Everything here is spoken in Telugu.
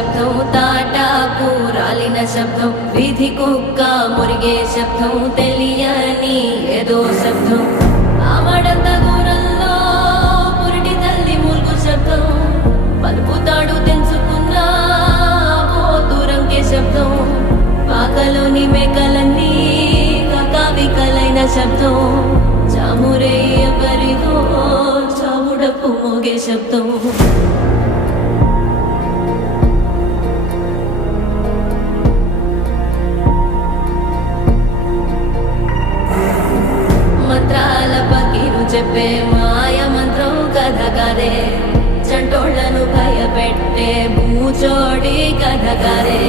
శబ్దం, తాటాకు రాలిన శబ్దం, వీధి కుక్క మురిగే శబ్దం, తెలియని ఏదో శబ్దం. ఆమడంత దూరంలో పురిటి తల్లి మూల్గు శబ్దం, పలుపుతాడు తెంచుకున్న దూరంకే శబ్దం. పాకలోని మేకలన్నీ కకావికలైన శబ్దం, చామురే ఎవరిదో చావుడప్పు మోగే శబ్దం. మంత్రాల పకీరు చెప్పే మాయ మంత్రం కథ కాదే, చంటోళ్లను భయపెట్టే భూచోడి కథ కాదే.